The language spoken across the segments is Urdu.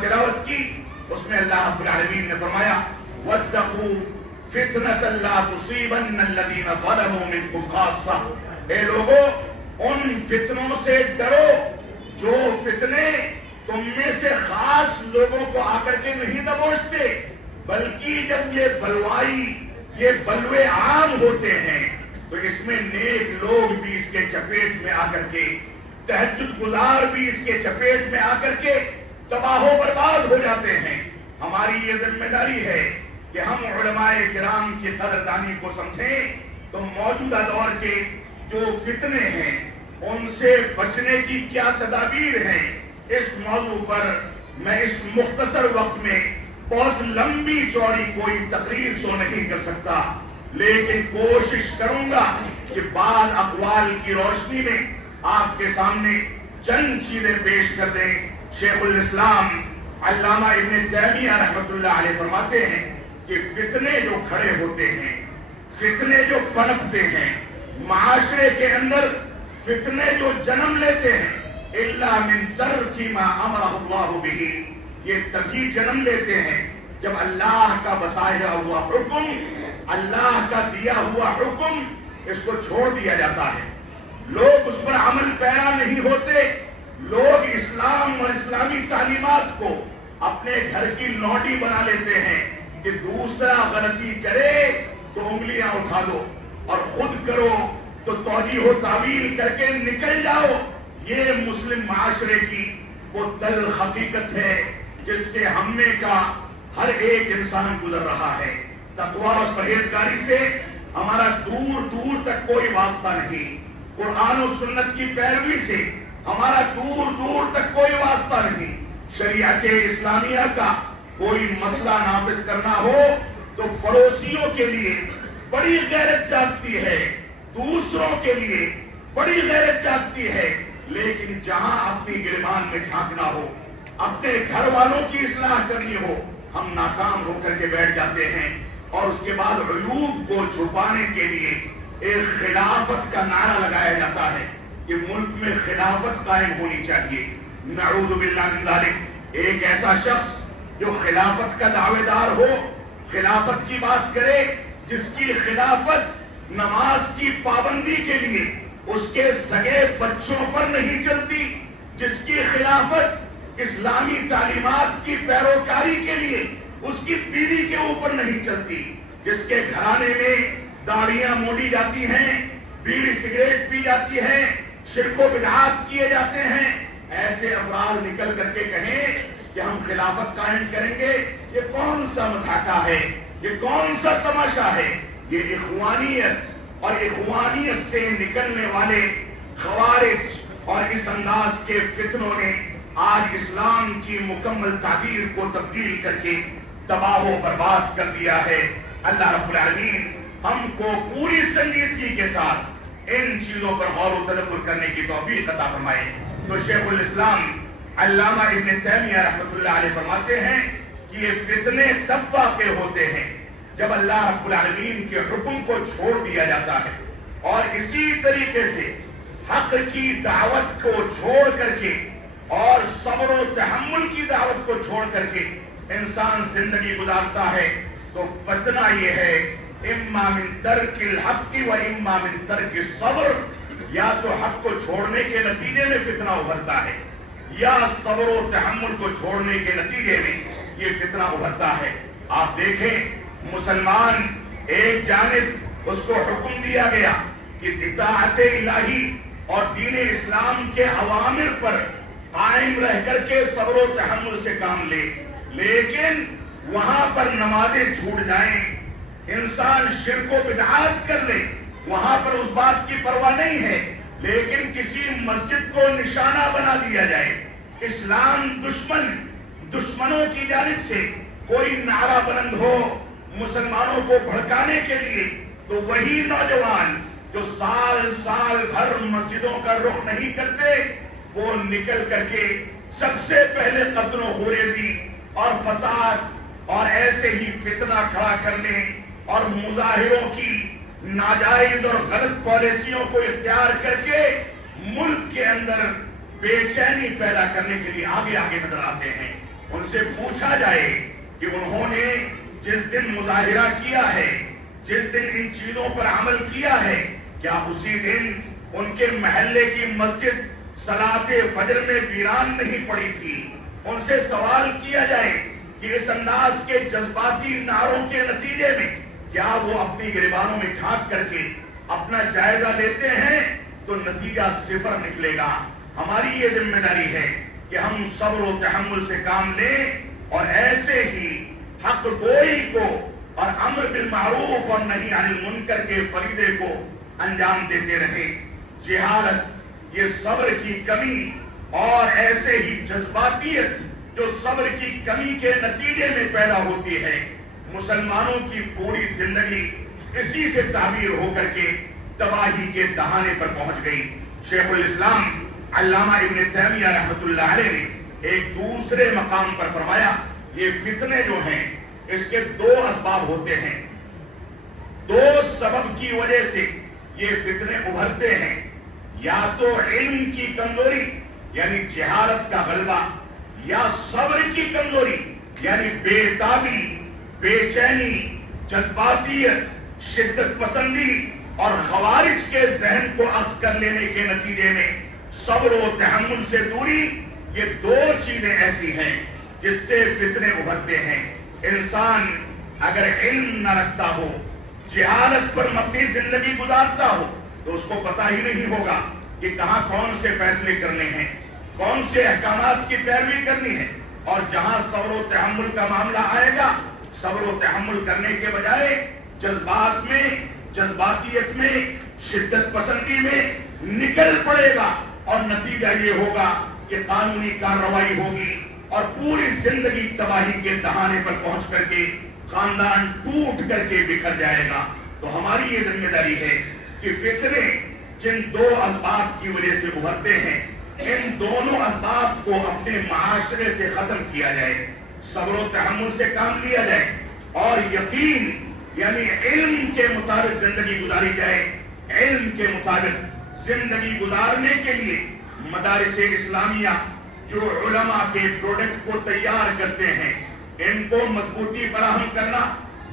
تلاوت کی، اس میں اللہ رب العالمین نے فرمایا وَاتَّقُوا فِتْنَةً لَا تُصِيبَنَّ الَّذِينَ ظَلَمُوا مِنْكُمْ خَاصَّةً، اے لوگوں ان فتنوں سے ڈرو جو فتنے تم میں سے خاص لوگوں کو آ کر کے نہیں دبوچتے، بلکہ جب یہ بلوائی، یہ بلوے عام ہوتے ہیں تو اس میں نیک لوگ بھی اس کے چپیٹ میں آ کر کے، تہجد گزار بھی اس کے چپیٹ میں آ کر کے تباہ و برباد ہو جاتے ہیں۔ ہماری یہ ذمہ داری ہے کہ ہم علماء کرام کی قدردانی کو سمجھیں تو موجودہ دور کے جو فتنے ہیں ان سے بچنے کی کیا تدابیر ہیں، اس موضوع پر میں اس مختصر وقت میں بہت لمبی چوڑی کوئی تقریر تو نہیں کر سکتا، لیکن کوشش کروں گا کہ بعض اقوال کی روشنی میں آپ کے سامنے چند چیزیں پیش کر دیں۔ شیخ الاسلام علامہ ابن تیمیہ رحمۃ اللہ علیہ فرماتے ہیں کہ فتنے جو کھڑے ہوتے ہیں، فتنے جو پنپتے ہیں معاشرے کے اندر، فتنے جو جنم لیتے ہیں الا من ترک ما امر اللہ بہ، یہ تبھی جنم لیتے ہیں جب اللہ کا بتایا ہوا حکم، اللہ کا دیا ہوا حکم اس کو چھوڑ دیا جاتا ہے، لوگ اس پر عمل پیرا نہیں ہوتے، لوگ اسلام اور اسلامی تعلیمات کو اپنے گھر کی لونڈی بنا لیتے ہیں کہ دوسرا غلطی کرے تو انگلیاں اٹھا دو اور خود کرو تو توجیہ و تعویل کر کے نکل جاؤ۔ یہ مسلم معاشرے کی وہ تلخ حقیقت ہے جس سے ہم میں کا ہر ایک انسان گزر رہا ہے۔ تقویٰ اور پرہیزگاری سے ہمارا دور دور تک کوئی واسطہ نہیں، قرآن و سنت کی پیروی سے ہمارا دور دور تک کوئی واسطہ نہیں۔ شریعت اسلامیہ کا کوئی مسئلہ نافذ کرنا ہو تو پڑوسیوں کے لیے بڑی غیرت جاگتی ہے، دوسروں کے لیے بڑی غیرت جاگتی ہے، لیکن جہاں اپنی گریبان میں جھانکنا ہو، اپنے گھر والوں کی اصلاح کرنی ہو، ہم ناکام ہو کر کے بیٹھ جاتے ہیں، اور اس کے بعد عیوب کو چھپانے کے لیے ایک خلافت کا نعرہ لگایا جاتا ہے کہ ملک میں خلافت قائم ہونی چاہیے۔ نعوذ باللہ من ذالک، ایک ایسا شخص جو خلافت کا دعوے دار ہو، خلافت کی بات کرے، جس کی خلافت نماز کی پابندی کے لیے اس کے سگے بچوں پر نہیں چلتی، جس کی خلافت اسلامی تعلیمات کی پیروکاری کے لیے اس کی بیوی کے اوپر نہیں چلتی، جس کے گھرانے میں داڑیاں موڑی جاتی ہیں، بیڑی سگریٹ پی جاتی ہے، شرک و بدعات کیے جاتے ہیں، ایسے افراد نکل کر کے کہیں کہ ہم خلافت قائم کریں گے، یہ کون سا مضحکہ ہے، یہ کون سا تماشا ہے؟ یہ اخوانیت اور اخوانیت سے نکلنے والے خوارج اور اس انداز کے فتنوں نے آج اسلام کی مکمل تعبیر کو تبدیل کر کے تباہ و برباد کر دیا ہے۔ اللہ رب العالمین ہم کو پوری سنجیدگی کے ساتھ ان چیزوں پر غور و تدبر کرنے کی توفیق عطا فرمائے۔ تو شیخ الاسلام علامہ ابن تیمیہ رحمۃ اللہ علیہ فرماتے ہیں کہ یہ فتنے تب واقع ہوتے ہیں جب اللہ رب العالمین کے حکم کو چھوڑ دیا جاتا ہے، اور اسی طریقے سے حق کی دعوت کو چھوڑ کر کے اور صبر و تحمل کی دعوت کو چھوڑ کر کے انسان زندگی گزارتا ہے، تو فتنہ یہ ہے اما من ترک الحق و اما من ترک الصبر، یا تو حق کو چھوڑنے کے نتیجے میں فتنہ ابھرتا ہے، یا صبر و تحمل کو چھوڑنے کے نتیجے میں یہ فتنہ ابھرتا ہے۔ آپ دیکھیں مسلمان ایک جانب اس کو حکم دیا گیا کہ اطاعت الہی اور دین اسلام کے اوامر پر قائم رہ کر کے صبر و تحمل سے کام لے، لیکن وہاں پر نمازیں چھوٹ جائیں، انسان شرک و بدعات کر لے، وہاں پر اس بات کی پرواہ نہیں ہے، لیکن کسی مسجد کو نشانہ بنا دیا جائے، اسلام دشمنوں کی جانب سے کوئی نعرہ بلند ہو مسلمانوں کو بھڑکانے کے لیے، تو وہی نوجوان جو سال سال بھر مسجدوں کا رخ نہیں کرتے، وہ نکل کر کے سب سے پہلے قتل و خوریزی اور فساد اور ایسے ہی فتنہ کھڑا کرنے اور مظاہروں کی ناجائز اور غلط پالیسیوں کو اختیار کر کے ملک کے اندر بے چینی پیدا کرنے کے لیے آگے آگے نظر آتے ہیں۔ ان سے پوچھا جائے کہ انہوں نے جس دن مظاہرہ کیا ہے، جس دن ان چیزوں پر عمل کیا ہے، کیا اسی دن ان کے محلے کی مسجد صلاۃ فجر میں ویران نہیں پڑی تھی؟ ان سے سوال کیا جائے کہ اس انداز کے جذباتی نعروں کے نتیجے میں کیا وہ اپنی گریبانوں میں جھانک کر کے اپنا جائزہ لیتے ہیں تو نتیجہ صفر نکلے گا۔ ہماری یہ ذمہ داری ہے کہ ہم صبر و تحمل سے کام لیں اور ایسے ہی حق گوئی کو اور امر بالمعروف اور نہی عن المنکر کے فریضے کو انجام دیتے رہیں۔ جہالت یہ صبر کی کمی اور ایسے ہی جذباتیت جو صبر کی کمی کے نتیجے میں پیدا ہوتی ہے، مسلمانوں کی پوری زندگی اسی سے تعبیر ہو کر کے تباہی کے دہانے پر پہنچ گئی۔ شیخ الاسلام علامہ ابن تیمیہ رحمۃ اللہ علیہ نے ایک دوسرے مقام پر فرمایا، یہ فتنے جو ہیں اس کے دو اسباب ہوتے ہیں، دو سبب کی وجہ سے یہ فتنے ابھرتے ہیں، یا تو علم کی کمزوری یعنی جہالت کا غلبہ، یا صبر کی کمزوری یعنی بے تابی، بے چینی، جذباتیت، شدت پسندی اور خوارج کے ذہن کو اخذ کر لینے کے نتیجے میں صبر و تحمل سے دوری۔ یہ دو چیزیں ایسی ہیں جس سے فتنے ابھرتے ہیں۔ انسان اگر علم نہ رکھتا ہو، جہالت پر مبنی زندگی گزارتا ہو، تو اس کو پتہ ہی نہیں ہوگا کہ کہاں کون سے فیصلے کرنے ہیں، کون سے احکامات کی پیروی کرنی ہے، اور جہاں صبر و تحمل کا معاملہ آئے گا، صبر و تحمل کرنے کے بجائے جذبات میں، جذباتیت میں، شدت پسندی میں نکل پڑے گا، اور نتیجہ یہ ہوگا کہ قانونی کارروائی ہوگی اور پوری زندگی تباہی کے دہانے پر پہنچ کر کے خاندان ٹوٹ کر کے بکھر جائے گا۔ تو ہماری یہ ذمہ داری ہے کہ فتنے جن دو اسباب کی وجہ سے ابھرتے ہیں، ان دونوں اسباب کو اپنے معاشرے سے ختم کیا جائے، صبر و تحمل سے کام لیا جائے، اور یقین یعنی علم کے مطابق زندگی گزاری جائے۔ علم کے مطابق زندگی گزارنے کے لیے مدارس اسلامیہ جو علماء کے پروڈکٹ کو تیار کرتے ہیں، ان کو مضبوطی فراہم کرنا،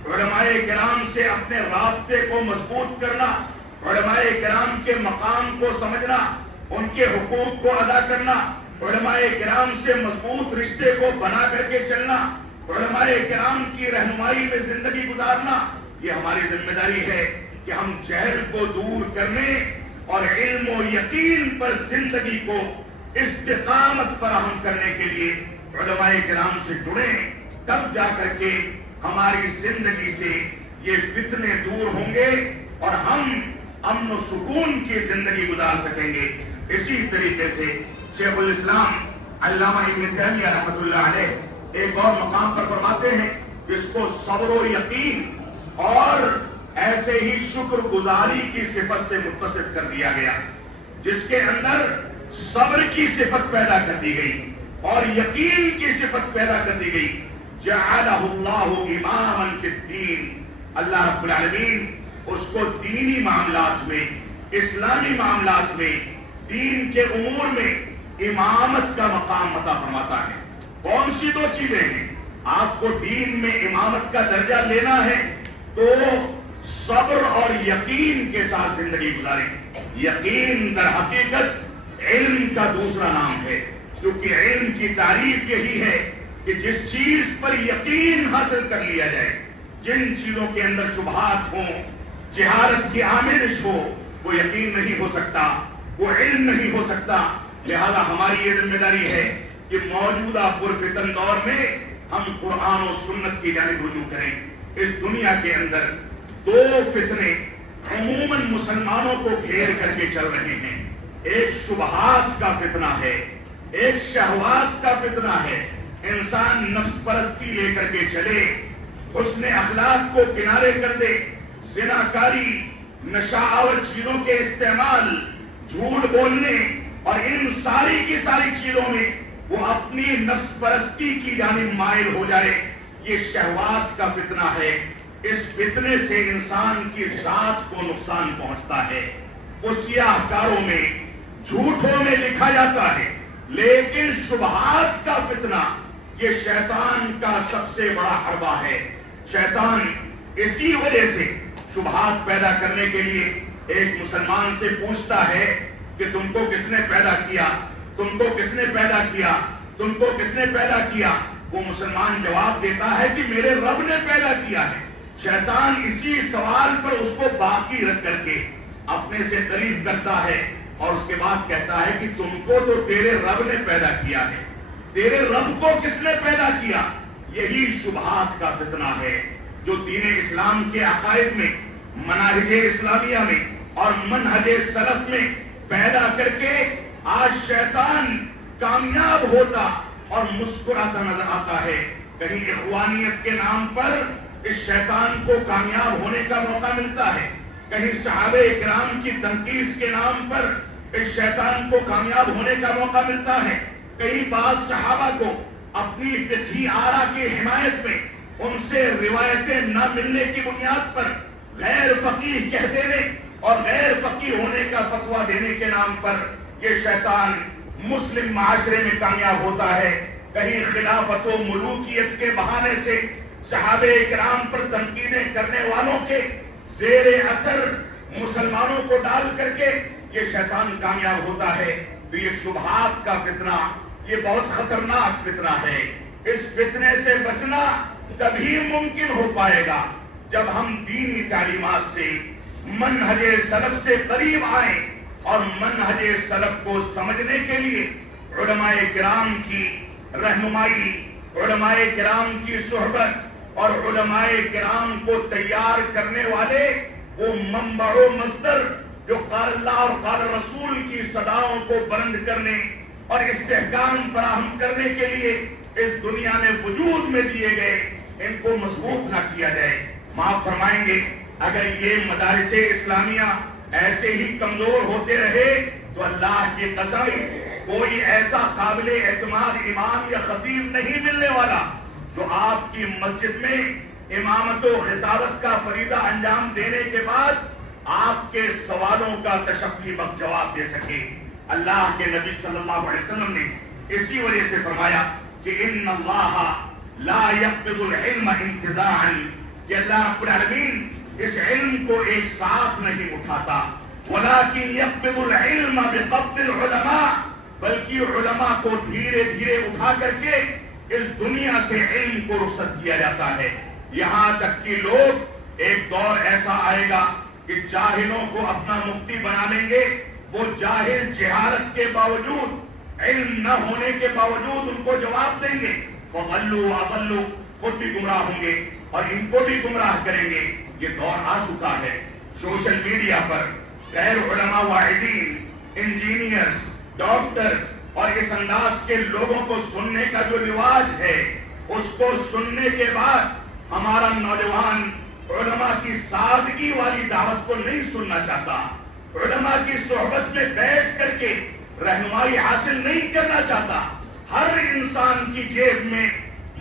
علماء کرام سے اپنے رابطے کو مضبوط کرنا، علماء کرام کے مقام کو سمجھنا، ان کے حقوق کو ادا کرنا، علماء کرام سے مضبوط رشتے کو بنا کر کے چلنا، علماء کرام کی رہنمائی میں زندگی گزارنا، یہ ہماری ذمہ داری ہے کہ ہم جہل کو دور کرنے اور علم و یقین پر زندگی کو استقامت فراہم کرنے کے لیے علماء کرام سے جڑیں، تب جا کر کے ہماری زندگی سے یہ فتنے دور ہوں گے اور ہم امن و سکون کی زندگی گزار سکیں گے۔ اسی طریقے سے شیخ الاسلام علامہ ابن تیمیہ رحمۃ اللہ علیہ ایک اور مقام پر فرماتے ہیں جس کو صبر و یقین اور ایسے ہی شکر گزاری کی صفت سے متصف کر دیا گیا، جس کے اندر صبر کی صفت پیدا کر دی گئی اور یقین کی صفت پیدا کر دی گئی۔ جعلہ اللہ اماما فی الدین، اللہ رب العالمین اس کو دینی معاملات میں، اسلامی معاملات میں، دین کے امور میں امامت کا مقام عطا فرماتا ہے۔ کون سی دو چیزیں ہیں؟ آپ کو دین میں امامت کا درجہ لینا ہے تو صبر اور یقین کے ساتھ زندگی گزاریں۔ یقین در حقیقت علم کا دوسرا نام ہے، کیونکہ علم کی تعریف یہی ہے کہ جس چیز پر یقین حاصل کر لیا جائے، جن چیزوں کے اندر شبہات ہوں، جہالت کی آمیزش ہو، وہ یقین نہیں ہو سکتا، وہ علم نہیں ہو سکتا۔ لہذا ہماری یہ ذمہ داری ہے کہ موجودہ پرفتن دور میں ہم قرآن و سنت کی جانب رجوع کریں۔ اس دنیا کے اندر دو فتنے عموماً مسلمانوں کو گھیر کر کے چل رہے ہیں، ایک شبہات کا فتنہ ہے، ایک شہوات کا فتنہ ہے۔ انسان نفس پرستی لے کر کے چلے، حسن اخلاق کو کنارے کر دے، زناکاری، نشہ آور چیزوں کے استعمال، جھوٹ بولنے اور ان ساری کی ساری چیزوں میں وہ اپنی نفس پرستی کی جانب مائل ہو جائے، یہ شہوات کا فتنہ ہے۔ اس فتنے سے انسان کی ذات کو نقصان پہنچتا ہے۔ وہ سیاہ کاروں میں، جھوٹوں میں لکھا جاتا ہے، لیکن شبہات کا فتنہ یہ شیطان کا سب سے بڑا حربہ ہے. شیطان اسی وجہ سے شبہات پیدا کرنے کے لیے ایک مسلمان سے پوچھتا ہے کہ تم کو کس نے پیدا کیا, تم کو کس نے پیدا کیا, تم کو کس نے پیدا کیا. وہ مسلمان جواب دیتا ہے کہ میرے رب نے پیدا کیا ہے. شیطان اسی سوال پر اس کو باقی رکھ کر کے اپنے سے قریب کرتا ہے اور اس کے بعد کہتا ہے کہ تم کو تو تیرے رب نے پیدا کیا ہے. تیرے رب کو کس نے پیدا کیا؟ یہی شبہات کا فتنہ ہے جو دین اسلام کے عقائد میں, مناہج اسلامیہ میں اور منہج سلف میں پیدا کر کے آج شیطان کامیاب ہوتا اور مسکراتا نظر آتا ہے. کہیں اخوانیت کے نام پر اس شیطان کو کامیاب ہونے کا موقع ملتا ہے, کہیں صحابہ کرام کی تنقید کے نام پر اس شیطان کو کامیاب ہونے کا موقع ملتا ہے, کئی بعض صحابہ کو اپنی فقہی آرا کی حمایت میں ان سے روایتیں نہ ملنے کی بنیاد پر غیر فقیہ کہہ دینے اور غیر فقیہ ہونے کا فتویٰ دینے کے نام پر یہ شیطان مسلم معاشرے میں کامیاب ہوتا ہے. کہیں خلافت و ملوکیت کے بہانے سے صحابہ کرام پر تنقیدیں کرنے والوں کے زیر اثر مسلمانوں کو ڈال کر کے یہ شیطان کامیاب ہوتا ہے. تو یہ شبہات کا فتنہ یہ بہت خطرناک فتنہ ہے. اس فتنے سے بچنا تبھی ممکن ہو پائے گا جب ہم دینی تعلیمات سے, منہج سلف سے قریب آئیں اور منہج سلف کو سمجھنے کے لیے علماء کرام کی رہنمائی, علماء کرام کی صحبت اور علماء کرام کو تیار کرنے والے وہ منبع و مصدر جو قال اللہ اور قال رسول کی صداؤں کو بلند کرنے اور استحکام فراہم کرنے کے لیے اس دنیا میں وجود میں دیے گئے, ان کو مضبوط نہ کیا جائے. معاف فرمائیں گے اگر یہ مدارس اسلامیہ ایسے ہی کمزور ہوتے رہے تو اللہ کی قسم کوئی ایسا قابل اعتماد امام یا خطیب نہیں ملنے والا جو آپ کی مسجد میں امامت و خطابت کا فریضہ انجام دینے کے بعد آپ کے سوالوں کا تشفی بخش جواب دے سکے. اللہ کے نبی صلی اللہ علیہ وسلم نے اسی وجہ سے فرمایا کہ ان اللہ لا يقبض العلم انتزاعا, کہ اللہ رب العالمین اس علم کو ایک ساتھ نہیں اٹھاتا, ولكن يقبض العلم بقبض العلماء, بلکہ علماء کو دھیرے دھیرے اٹھا کر کے اس دنیا سے علم کو رخصت کیا جاتا ہے. یہاں تک کہ لوگ ایک دور ایسا آئے گا کہ جاہلوں کو اپنا مفتی بنا لیں گے, وہ جاہل جہالت کے باوجود, علم نہ ہونے کے باوجود ان کو جواب دیں گے. فضلوا واضلوا, خود بھی گمراہ ہوں گے اور ان کو بھی گمراہ کریں گے. یہ دور آ چکا ہے. سوشل میڈیا پر غیر علماء واعظین, انجینئرز, ڈاکٹرز اور اس انداز کے لوگوں کو سننے کا جو رواج ہے, اس کو سننے کے بعد ہمارا نوجوان علماء کی سادگی والی دعوت کو نہیں سننا چاہتا, علماء کی صحبت میں بیٹھ کر کے رہنمائی حاصل نہیں کرنا چاہتا. ہر انسان کی جیب میں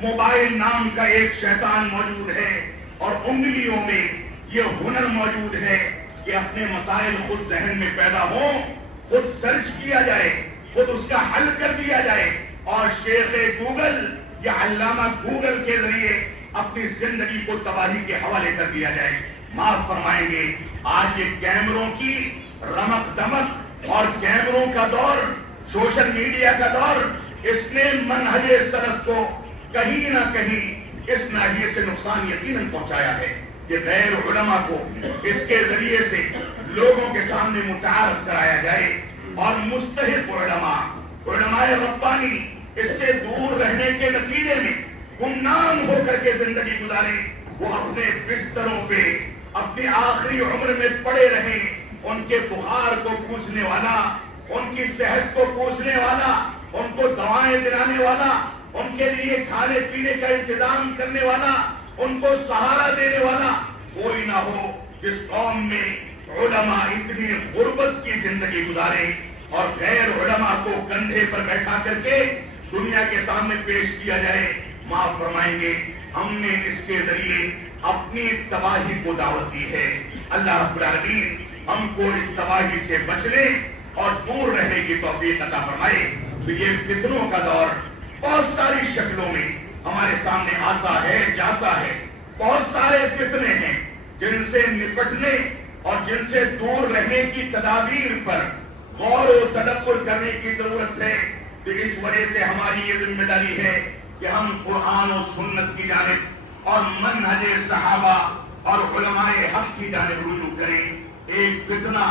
موبائل نام کا ایک شیطان موجود ہے اور انگلیوں میں یہ ہنر موجود ہے کہ اپنے مسائل خود ذہن میں پیدا ہوں, خود سرچ کیا جائے, خود اس کا حل کر دیا جائے اور شیخ گوگل یا علامہ گوگل کے ذریعے اپنی زندگی کو تباہی کے حوالے کر دیا جائے. معاف فرمائیں گے آج یہ کیمروں کی رمق دمق اور کیمروں کا دور, سوشل میڈیا کا دور, اس نے منہج سلف کو کہیں نہ کہیں اس ناحیے سے نقصان یقیناً پہنچایا ہے کہ غیر علماء کو اس کے ذریعے سے لوگوں کے سامنے متعارف کرایا جائے اور مستحق علماء, علماء ربانی اس سے دور رہنے کے نتیجے میں گمنام ہو کر کے زندگی گزاریں. وہ اپنے بستروں پہ اپنی آخری عمر میں پڑے رہیں, ان کے بخار کو پوچھنے والا, ان کی صحت کو پوچھنے والا, ان کو دوائیں دلانے والا, ان کے لیے کھانے پینے کا انتظام کرنے والا, ان کو سہارا دینے والا کوئی نہ ہو. جس قوم میں علماء اتنی غربت کی زندگی گزارے اور غیر علماء کو کندھے پر بیٹھا کر کے دنیا کے سامنے پیش کیا جائے, معاف فرمائیں گے ہم نے اس کے ذریعے اپنی تباہی کو دعوت دی ہے. اللہ رب العالمین ہم کو اس تباہی سے بچنے اور دور رہنے کی توفیق عطا فرمائے. تو یہ فتنوں کا دور بہت ساری شکلوں میں ہمارے سامنے آتا ہے جاتا ہے. بہت سارے فتنے ہیں جن سے نپٹنے اور جن سے دور رہنے کی تدابیر پر غور و تدبر کرنے کی ضرورت ہے. تو اس وجہ سے ہماری یہ ذمہ داری ہے کہ ہم قرآن و سنت کی جانب اور منہج صحابہ اور علماء حق کی جانب رجوع کریں. ایک فتنہ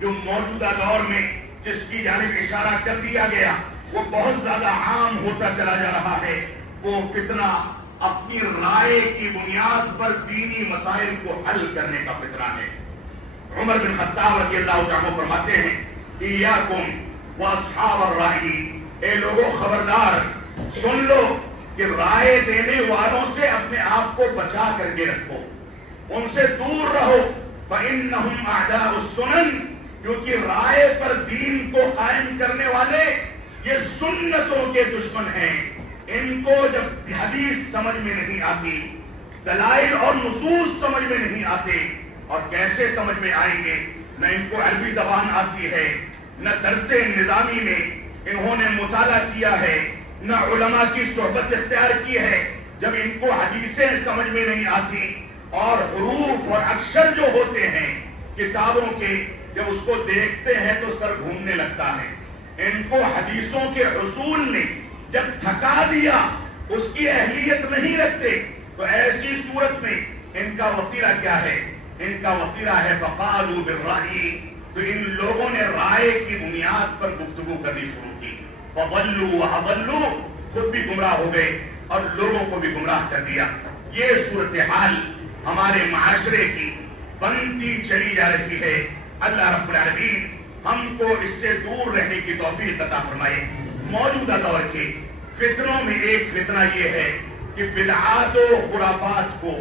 جو موجودہ دور میں جس کی جانب اشارہ کر دیا گیا وہ بہت زیادہ عام ہوتا چلا جا رہا ہے. وہ فتنہ اپنی رائے کی بنیاد پر دینی مسائل کو حل کرنے کا فتنہ ہے. عمر بن خطاب رضی اللہ عنہ فرماتے ہیں ایاکم واصحاب الرائے، اے لوگوں خبردار سن لو کہ رائے دینے والوں سے اپنے آپ کو بچا کر کے رکھو، ان سے دور رہو. فإنہم اعداء السنن، کیونکہ رائے پر دین کو قائم کرنے والے یہ سنتوں کے دشمن ہیں. ان کو جب حدیث سمجھ میں نہیں آتی، دلائل اور نصوص سمجھ میں نہیں آتے، اور کیسے سمجھ میں آئیں گے؟ نہ ان کو عربی زبان آتی ہے، نہ درس نظامی میں انہوں نے مطالعہ کیا ہے، نہ علماء کی صحبت اختیار کی ہے. جب ان کو حدیثیں سمجھ میں نہیں آتی اور حروف اور اکثر جو ہوتے ہیں کتابوں کے، جب اس کو دیکھتے ہیں تو سر گھومنے لگتا ہے. ان کو حدیثوں کے اصول نے جب تھکا دیا، اس کی اہلیت نہیں رکھتے، تو ایسی صورت میں ان کا وتیرہ کیا ہے؟ ان کا وتیرہ ہے فقالوا بالرأی. تو ان لوگوں نے رائے کی بنیاد پر گفتگو کرنی شروع کی. فضلوا واضلوا، خود بھی گمراہ ہو گئے اور لوگوں کو بھی گمراہ کر دیا. یہ صورتحال ہمارے معاشرے کی بنتی چلی جا رہی ہے. اللہ رب العالمین ہم کو اس سے دور رہنے کی توفیق عطا فرمائے. موجودہ دور کے فتنوں میں ایک فتنہ یہ ہے کہ بدعات و خرافات کو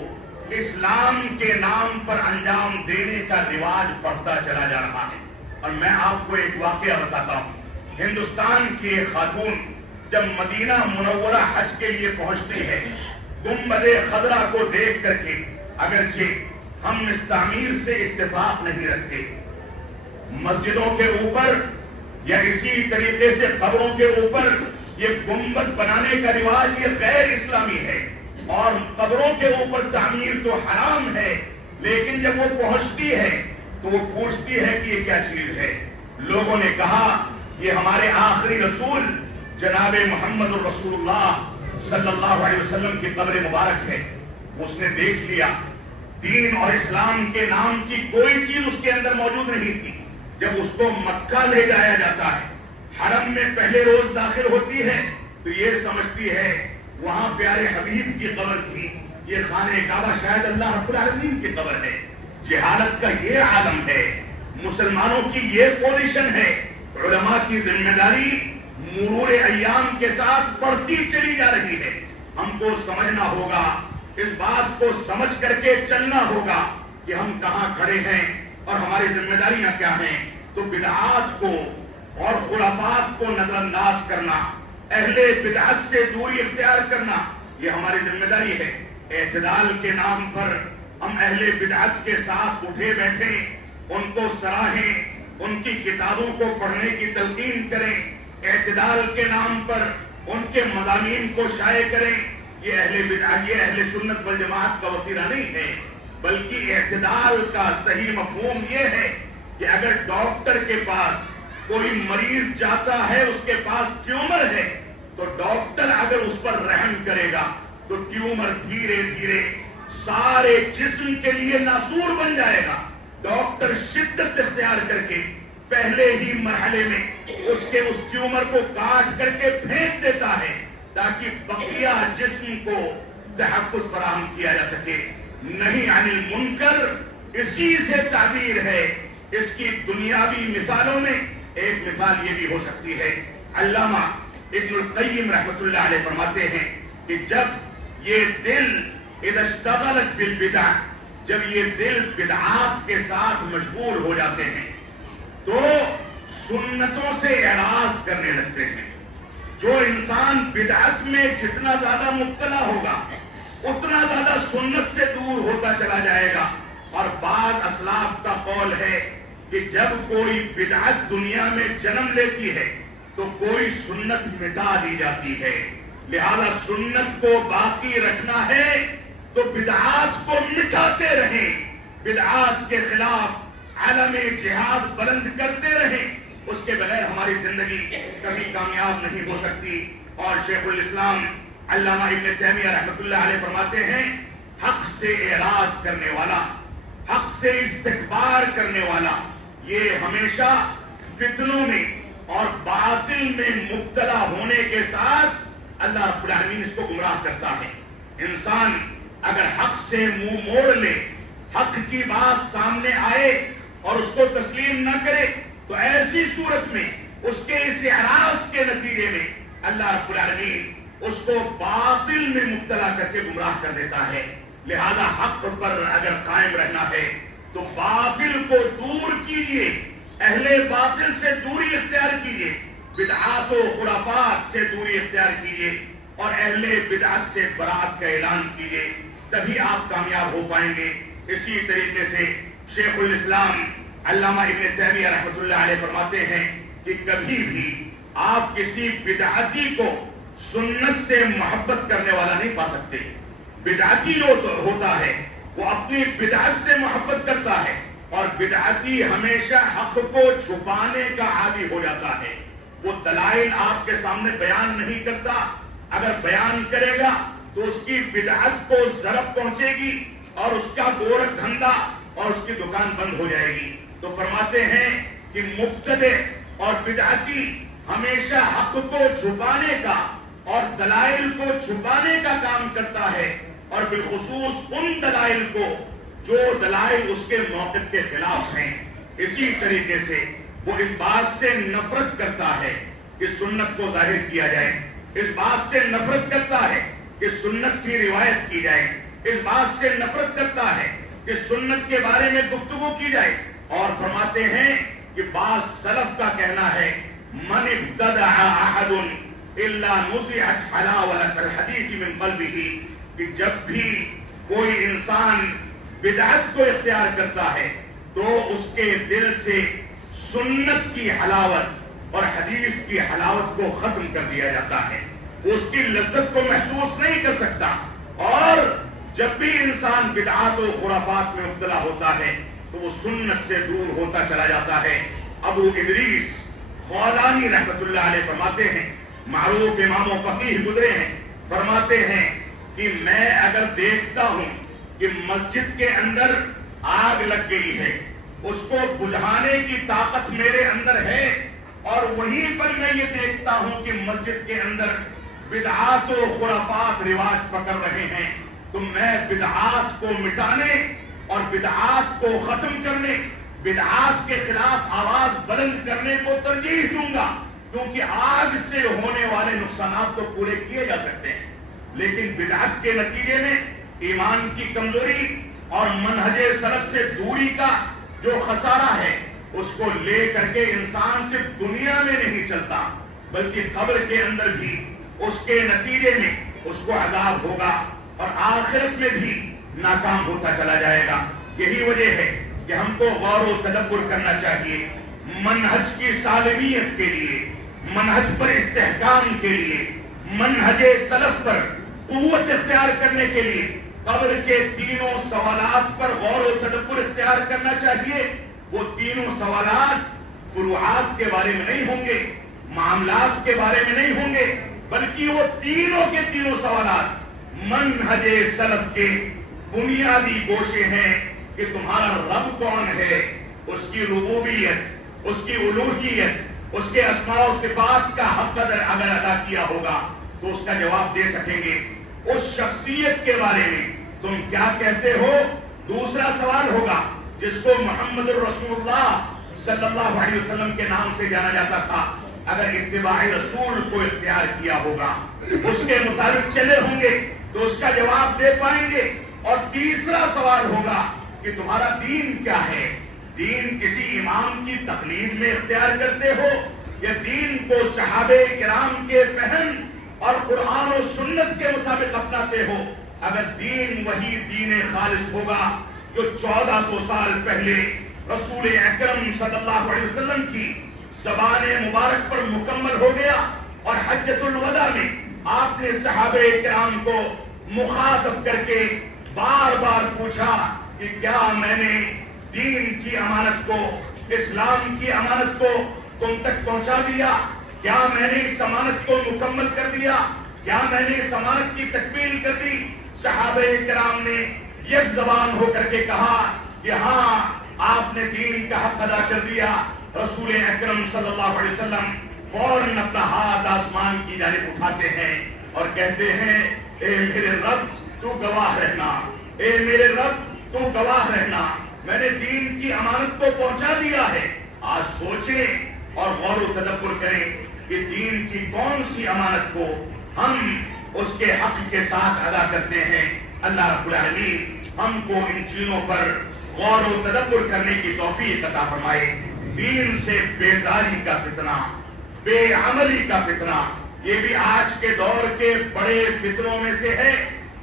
اسلام کے نام پر انجام دینے کا رواج بڑھتا چلا جا رہا ہے. اور میں آپ کو ایک واقعہ بتاتا ہوں. ہندوستان کی ایک خاتون جب مدینہ منورہ حج کے لیے پہنچتی ہے، گنبد خضرا کو دیکھ کر کے، اگرچہ ہم اس تعمیر سے اتفاق نہیں رکھتے، مسجدوں کے اوپر یا اسی طریقے سے قبروں کے اوپر یہ گنبد بنانے کا رواج یہ غیر اسلامی ہے، اور قبروں کے اوپر تعمیر تو حرام ہے. لیکن جب وہ پہنچتی ہے تو وہ پوچھتی ہے کہ یہ کیا چیز ہے. لوگوں نے کہا یہ ہمارے آخری رسول جناب محمد الرسول اللہ صلی اللہ علیہ وسلم کی قبر مبارک ہے. اس نے دیکھ لیا دین اور اسلام کے نام کی کوئی چیز اس کے اندر موجود نہیں تھی. جب اس کو مکہ لے جایا جاتا ہے، حرم میں پہلے روز داخل ہوتی ہے تو یہ سمجھتی ہے وہاں پیارے حبیب کی قبر تھی، یہ خانہ کعبہ شاید اللہ رب العالمین کی قبر ہے. جہالت کا یہ عالم ہے، مسلمانوں کی یہ پوزیشن ہے. علماء کی ذمہ داری مرور ایام کے ساتھ بڑھتی چلی جا رہی ہے. ہم کو سمجھنا ہوگا، اس بات کو سمجھ کر کے چلنا ہوگا کہ ہم کہاں کھڑے ہیں اور ہماری ذمہ داریاں کیا ہیں. تو بدعات کو اور خرافات کو نظر انداز کرنا، اہل بدعت سے دوری اختیار کرنا، یہ ہماری ذمہ داری ہے. اعتدال کے نام پر ہم اہل بدعت کے ساتھ اٹھے بیٹھیں، ان کو سراہیں، ان کی کتابوں کو پڑھنے کی تلقین کریں، اعتدال کے نام پر ان کے مضامین کو شائع کریں. یہ اہل بدعت، یہ اہل سنت والجماعت کا وتیرہ نہیں ہے، بلکہ اعتدال کا صحیح مفہوم یہ ہے کہ اگر ڈاکٹر کے پاس کوئی مریض جاتا ہے، اس کے پاس ٹیومر ہے، تو ڈاکٹر اگر اس پر رحم کرے گا تو ٹیومر دھیرے دھیرے سارے جسم کے لیے ناسور بن جائے گا. ڈاکٹر شدت اختیار کر کے پہلے ہی مرحلے میں اس ٹیومر کو کاٹ کر کے پھینک دیتا ہے تاکہ بقیہ جسم کو تحفظ فراہم کیا جا سکے. نہیں عن المنکر اسی سے تعبیر ہے. اس کی دنیاوی مثالوں میں ایک مثال یہ بھی ہو سکتی ہے. علامہ ابن القیم رحمۃ اللہ علیہ فرماتے ہیں کہ جب یہ دل اذا اشتغلت بالبدع، جب یہ دل بدعات کے ساتھ مشغول ہو جاتے ہیں تو سنتوں سے اعراض کرنے لگتے ہیں. جو انسان بدعت میں جتنا زیادہ مبتلا ہوگا اتنا زیادہ سنت سے دور ہوتا چلا جائے گا. اور بعض اسلاف کا قول ہے کہ جب کوئی بدعت دنیا میں جنم لیتی ہے تو کوئی سنت مٹا دی جاتی ہے. لہذا سنت کو باقی رکھنا ہے تو بدعات کو مٹاتے رہیں، بدعات کے خلاف علم جہاد بلند کرتے رہیں، اس کے بغیر ہماری زندگی کبھی کامیاب نہیں ہو سکتی۔ اور شیخ الاسلام علامہ ابن تیمیہ رحمۃ اللہ علیہ فرماتے ہیں حق سے اعراض کرنے والا، حق سے استکبار کرنے والا، یہ ہمیشہ فتنوں میں اور باطل میں مبتلا ہونے کے ساتھ اللہ رب العالمین اس کو گمراہ کرتا ہے۔ انسان اگر حق سے منہ موڑ لے، حق کی بات سامنے آئے اور اس کو تسلیم نہ کرے تو ایسی صورت میں اس کے اس اعراض کے نتیجے میں اللہ رب العالمین اس کو باطل میں مبتلا کر کے گمراہ کر دیتا ہے۔ لہذا حق پر اگر قائم رہنا ہے تو باطل کو دور کیجیے، اہل باطل سے دوری اختیار کیجیے، بدعات و خرافات سے دوری اختیار کیجیے اور اہل بدعت سے برات کا اعلان کیجیے، تبھی آپ کامیاب ہو پائیں گے۔ اسی طریقے سے شیخ الاسلام علامہ ابن تیمیہ رحمۃ اللہ علیہ فرماتے ہیں کہ کبھی بھی آپ کسی بدعتی کو سنت سے محبت کرنے والا نہیں پا سکتے۔ بدعتی جو ہوتا ہے وہ اپنی بدعت سے محبت کرتا ہے، اور بدعتی ہمیشہ حق کو چھپانے کا عادی ہو جاتا ہے۔ وہ دلائل آپ کے سامنے بیان نہیں کرتا، اگر بیان کرے گا تو اس کی بدعت کو ضرب پہنچے گی اور اس کا گورکھ دھندا اور اس کی دکان بند ہو جائے گی۔ تو فرماتے ہیں کہ مبتدع اور بدعتی ہمیشہ حق کو چھپانے کا اور دلائل کو چھپانے کا کام کرتا ہے، اور بالخصوص ان دلائل کو جو دلائل اس کے موقف کے خلاف ہیں۔ اسی طریقے سے وہ اس بات سے نفرت کرتا ہے کہ سنت کو ظاہر کیا جائے، اس بات سے نفرت کرتا ہے کہ سنت کی روایت کی جائے، اس بات سے نفرت کرتا ہے کہ سنت کے بارے میں گفتگو کی جائے۔ اور فرماتے ہیں کہ بعض سلف کا کہنا ہے من ابتدع احد الا نزعت حلاوة الحديث من قلبه، کہ جب بھی کوئی انسان بدعت کو اختیار کرتا ہے تو اس کے دل سے سنت کی حلاوت اور حدیث کی حلاوت کو ختم کر دیا جاتا ہے، وہ اس کی لذت کو محسوس نہیں کر سکتا۔ اور جب بھی انسان بدعات و خرافات میں مبتلا ہوتا ہے تو وہ سنت سے دور ہوتا چلا جاتا ہے۔ ابو ادریس خولانی رحمۃ اللہ علیہ فرماتے ہیں، معروف امام و فقیہ گزرے ہیں، فرماتے ہیں کہ میں اگر دیکھتا ہوں کہ مسجد کے اندر آگ لگ گئی ہے، اس کو بجھانے کی طاقت میرے اندر ہے، اور وہیں پر میں یہ دیکھتا ہوں کہ مسجد کے اندر بدعات و خرافات رواج پکڑ رہے ہیں، تو میں بدعات کو مٹانے اور بدعات کو ختم کرنے، بدعات کے خلاف آواز بلند کرنے کو ترجیح دوں گا، کیونکہ آگ سے ہونے والے نقصانات تو پورے کیے جا سکتے ہیں، لیکن بدعت کے نتیجے میں ایمان کی کمزوری اور منہج سلف سے دوری کا جو خسارہ ہے اس کو لے کر کے انسان صرف دنیا میں نہیں چلتا بلکہ قبر کے اندر بھی اس کے نتیجے میں اس کو عذاب ہوگا اور آخرت میں بھی ناکام ہوتا چلا جائے گا۔ یہی وجہ ہے کہ ہم کو غور و تدبر کرنا چاہیے، منہج کی سالمیت کے لیے، منہج پر استحکام کے لیے، منہج سلف پر قوت اختیار کرنے کے لیے قبر کے تینوں سوالات پر غور و تدبر اختیار کرنا چاہیے۔ وہ تینوں سوالات فروعات کے بارے میں نہیں ہوں گے، معاملات کے بارے میں نہیں ہوں گے، بلکہ وہ تینوں کے تینوں سوالات منہج سلف کے بنیادی گوشے ہیں کہ تمہارا رب کون ہے، اس کی ربوبیت، اس کی الوہیت، اس کے اسماء و صفات کا حق اگر ادا کیا ہوگا تو اس کا جواب دے سکیں گے۔ اس شخصیت کے بارے میں تم کیا کہتے ہو؟ دوسرا سوال ہوگا جس کو محمد الرسول اللہ صلی اللہ علیہ وسلم کے نام سے جانا جاتا تھا، اگر اتباع رسول کو اختیار کیا ہوگا، اس کے مطابق چلے ہوں گے تو اس کا جواب دے پائیں گے۔ اور تیسرا سوال ہوگا کہ تمہارا دین کیا ہے؟ دین کسی امام کی تقلید میں اختیار کرتے ہو یا دین کو صحابہ کرام کے فہم اور قرآن و سنت کے مطابق اپناتے ہو؟ اگر دین وہی دین خالص ہوگا جو 1400 سال پہلے رسول اکرم صلی اللہ علیہ وسلم کی زبان مبارک پر مکمل ہو گیا اور حجۃ الوداع میں آپ نے صحابہ کرام کو مخاطب کر کے بار بار پوچھا کہ کیا میں نے دین کی امانت کو، اسلام کی امانت کو تم تک پہنچا دیا؟ کیا میں نے اس امانت کو مکمل کر دیا؟ کیا میں نے اس امانت کی تکمیل کر دی؟ صحابہ کرام نے یک زبان ہو کر کے کہا کہ ہاں آپ نے دین کا حق ادا کر دیا۔ رسول اکرم صلی اللہ علیہ وسلم فوراً اپنا ہاتھ آسمان کی جانب اٹھاتے ہیں اور کہتے ہیں اے میرے رب تو گواہ رہنا، اے میرے رب تو گواہ رہنا، میں نے دین کی امانت کو پہنچا دیا ہے۔ آج سوچیں اور غور و تدبر کریں کہ دین کی کون سی امانت کو ہم اس کے حق کے ساتھ ادا کرتے ہیں۔ اللہ رب العالمین ہم کو ان چیزوں پر غور و تدبر کرنے کی توفیق عطا فرمائے۔ دین سے بیزاری کا فتنہ، بے عملی کا فتنہ، یہ بھی آج کے دور کے بڑے فتنوں میں سے ہے۔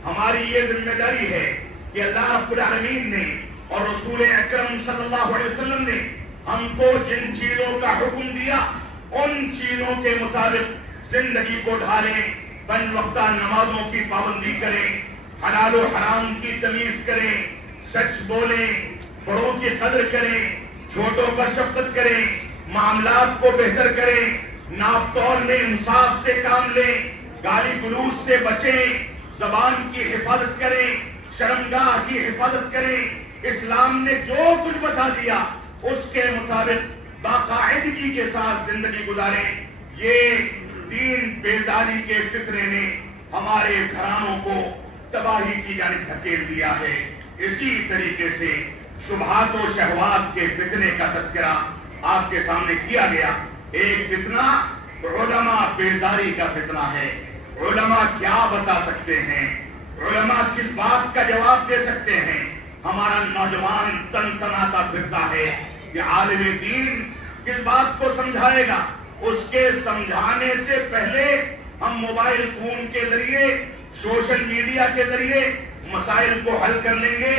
ہماری یہ ذمہ داری ہے کہ اللہ رب العالمین نے اور رسول اکرم صلی اللہ علیہ وسلم نے ہم کو جن چیزوں کا حکم دیا ان چیزوں کے مطابق زندگی کو ڈھالیں، پنج وقتہ نمازوں کی پابندی کریں، حلال و حرام کی تمیز کریں، سچ بولیں، بڑوں کی قدر کریں، چھوٹوں پر شفقت کریں، معاملات کو بہتر کریں، ناپ تول میں انصاف سے کام لیں، گالی گلوچ سے بچیں، زبان کی حفاظت کریں، شرمگاہ کی حفاظت کریں۔ اسلام نے جو کچھ بتا دیا اس کے مطابق باقاعدگی کے ساتھ زندگی گزاریں۔ یہ دین بیزاری کے فطرے نے ہمارے گھرانوں کو تباہی کی جانب دھکیل دیا ہے۔ اسی طریقے سے شبہات و شہوات کے فتنے کا تذکرہ آپ کے سامنے کیا گیا۔ ایک فتنہ علماء بیزاری کا فتنہ ہے۔ علماء کیا بتا سکتے ہیں؟ علماء کس بات کا جواب دے سکتے ہیں؟ ہمارا نوجوان تن تناتا پھرتا ہے کہ عالم دین کس بات کو سمجھائے گا؟ اس کے سمجھانے سے پہلے ہم موبائل فون کے ذریعے، سوشل میڈیا کے ذریعے مسائل کو حل کر لیں گے۔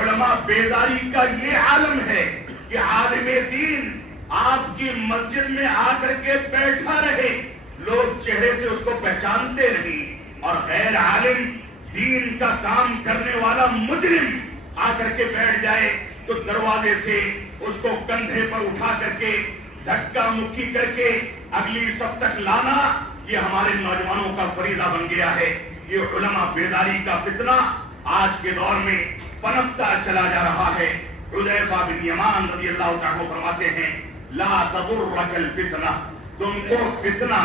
علماء بیزاری کا یہ عالم ہے کہ عالم دین آپ کی مسجد میں آ کر کے بیٹھا رہے، لوگ چہرے سے اس کو پہچانتے نہیں، اور غیر عالم دین کا کام کرنے والا مجرم آ کر کے بیٹھ جائے تو دروازے سے اس کو کندھے پر اٹھا کر کے دھکا مکی کر کے اگلی صف تک لانا، یہ ہمارے نوجوانوں کا فریضہ بن گیا ہے۔ یہ علماء بیداری کا فتنہ آج کے دور میں پنپتا چلا جا رہا ہے۔ حذیفہ بن یمان رضی اللہ تعالیٰ فرماتے ہیں لا تضرک الفتنہ، تم کو فتنہ،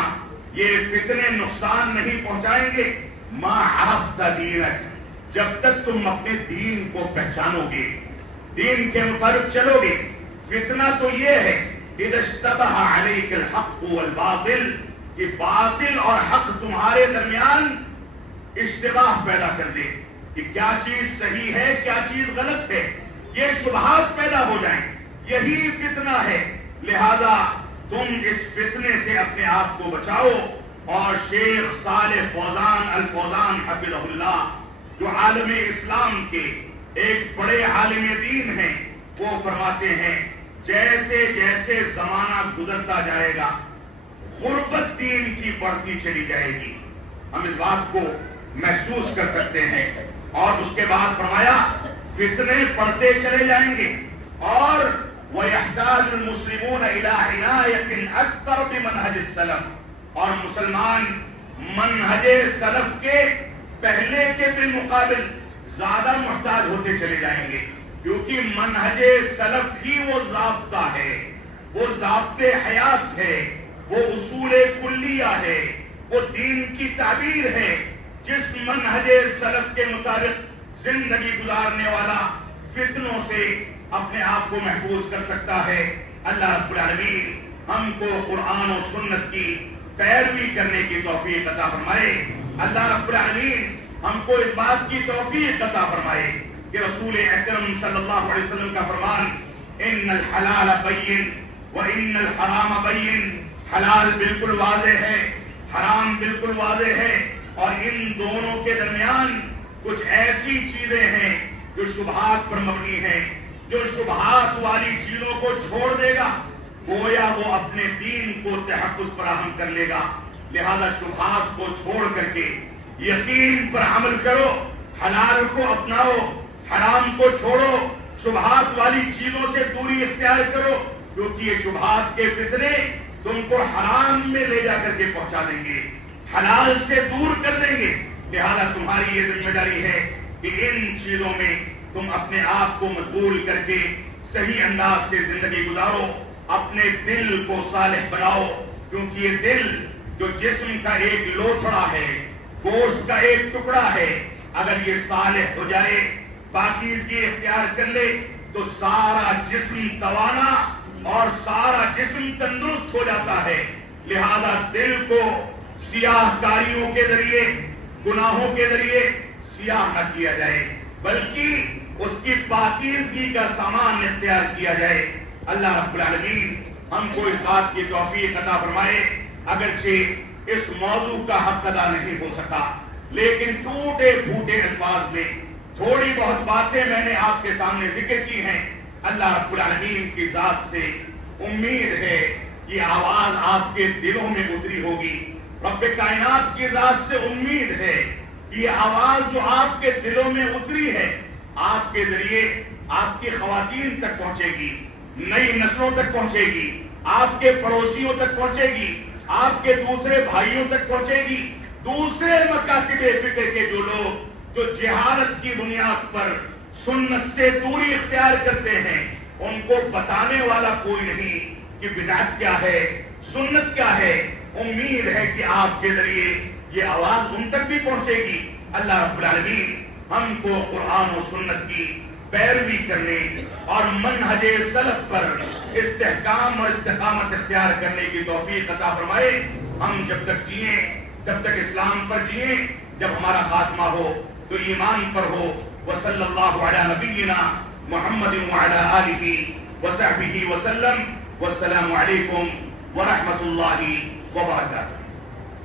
یہ فتنے نقصان نہیں پہنچائیں گے ما عرفت دینک، جب تک تم اپنے دین کو پہچانو گے، دین کے مطابق چلو گے۔ فتنہ تو یہ ہے اذا اشتبہ علیک الحق والباطل، کہ باطل اور حق تمہارے درمیان اشتباہ پیدا کر دے کہ کیا چیز صحیح ہے کیا چیز غلط ہے، یہ شبہات پیدا ہو جائیں، یہی فتنہ ہے۔ لہذا تم اس فتنے سے اپنے آپ کو بچاؤ۔ اور شیخ صالح فوزان الفوزان حفظہ اللہ، جو عالم اسلام کے ایک بڑے عالم دین ہیں، وہ فرماتے ہیں جیسے جیسے زمانہ گزرتا جائے گا غربت دین کی بڑھتی چلی جائے گی، ہم اس بات کو محسوس کر سکتے ہیں۔ اور اس کے بعد فرمایا فتنے پڑھتے چلے جائیں گے، اور وَيَحْتَاجُ الْمُسْلِمُونَ إِلَىٰ عِنَایَةٍ أَكْثَرَ بِمَنْهَجِ السَّلَفِ، اور مسلمان منہج سلف کے پہلے کے بالمقابل زیادہ محتاج ہوتے چلے جائیں گے، کیونکہ منہج سلف ہی وہ ضابطہ ہے، وہ ضابطے حیات ہے، وہ اصول کلیہ ہے، وہ دین کی تعبیر ہے۔ جس منہج سلف کے مطابق زندگی گزارنے والا فتنوں سے اپنے آپ کو محفوظ کر سکتا ہے۔ اللہ رب العالمین ہم کو قرآن و سنت کی پیروی کرنے کی توفیق عطا فرمائے۔ اللہ رب العالمین ہم کو اس بات کی توفیق عطا فرمائے کہ رسول اکرم صلی اللہ علیہ وسلم کا فرمان ان الحلال بین وان الحرام بین، حلال بالکل واضح ہے، حرام بالکل واضح ہے، اور ان دونوں کے درمیان کچھ ایسی چیزیں ہیں جو شبہات پر مبنی ہیں۔ جو شبہات والی چیزوں کو چھوڑ دے گا گویا وہ اپنے دین کو تحفظ فراہم کر لے گا۔ لہذا شبہات کو چھوڑ کر کے یقین پر عمل کرو، حلال کو اپناؤ، حرام کو چھوڑو، شبہات والی چیزوں سے دوری اختیار کرو، کیونکہ یہ شبہات کے فتنے تم کو حرام میں لے جا کر کے پہنچا دیں گے، حلال سے دور کر دیں گے۔ لہذا تمہاری یہ ذمہ داری ہے کہ ان چیزوں میں تم اپنے آپ کو مشغول کر کے صحیح انداز سے زندگی گزارو، اپنے دل کو صالح بناؤ، کیونکہ یہ دل جو جسم کا ایک لوتھڑا ہے، گوشت کا ایک ٹکڑا ہے، اگر یہ صالح ہو جائے، پاکیزگی اختیار کر لے تو سارا جسم توانا اور سارا جسم تندرست ہو جاتا ہے۔ لہذا دل کو سیاہ کاریوں کے ذریعے، گناہوں کے ذریعے سیاہ نہ کیا جائے، بلکہ اس کی پاکیزگی کا سامان اختیار کیا جائے۔ اللہ رب العالمین ہم کو اس بات کی توفیق عطا فرمائے۔ اگرچہ اس موضوع کا حق ادا نہیں ہو سکا، لیکن ٹوٹے پھوٹے الفاظ میں تھوڑی بہت باتیں میں نے آپ کے سامنے ذکر کی ہیں۔ اللہ رب العالمین کی ذات سے امید ہے یہ آواز آپ کے دلوں میں اتری ہوگی۔ رب کائنات کی ذات سے امید ہے کہ یہ آواز جو آپ کے دلوں میں اتری ہے، آپ کے ذریعے آپ کی خواتین تک پہنچے گی، نئی نسلوں تک پہنچے گی، آپ کے پڑوسیوں تک پہنچے گی، آپ کے دوسرے بھائیوں تک پہنچے گی، دوسرے مکاتب فکر کے جو لوگ جو جہالت کی بنیاد پر سنت سے دوری اختیار کرتے ہیں، ان کو بتانے والا کوئی نہیں کہ بدعت کیا ہے، سنت کیا ہے۔ امید ہے کہ آپ کے ذریعے یہ آواز ان تک بھی پہنچے گی۔ اللہ رب العالمین ہم کو قرآن و سنت کی پیروی کرنے اور منہج سلف پر استحکام اور استقامت اختیار کرنے کی توفیق عطا فرمائے۔ ہم جب تک جئیں، جب تک اسلام پر جئیں، جب ہمارا خاتمہ ہو تو ایمان پر ہو۔ وصلی اللہ علی نبینا محمد وعلی آلہ وصحبہ وسلم۔ والسلام علیکم ورحمۃ اللہ وبرکاتہ۔